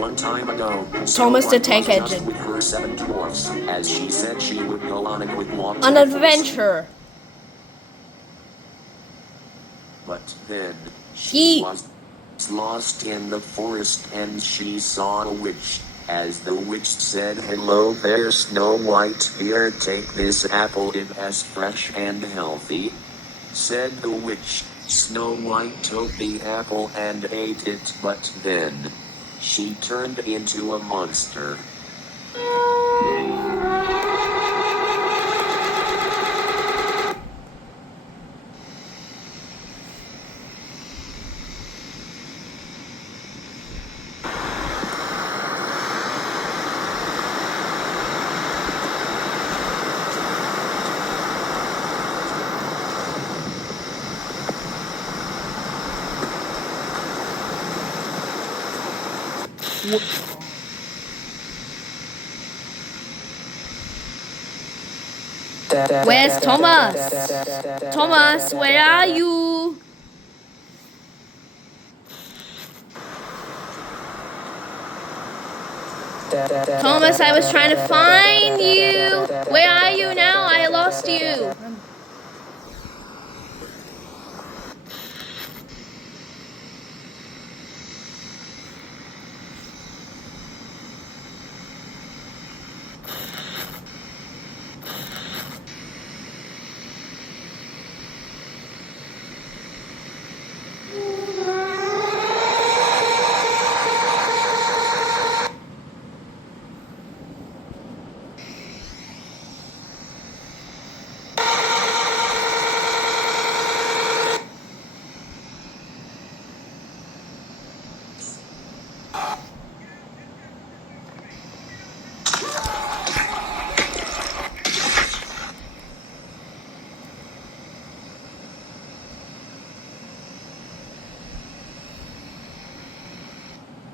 One time ago, Thomas the Snow White Tank was just Engine. with her 7 dwarfs, as she said she would go on a quick walk to An the forest. adventure. But then, she was lost in the forest and she saw a witch. As the witch said, "Hello there, Snow White, here, take this apple, it is fresh and healthy," said the witch. Snow White took the apple and ate it, but then she turned into a monster. Where's Thomas? Thomas, where are you? Thomas, I was trying to find you. Where are you now? I lost you.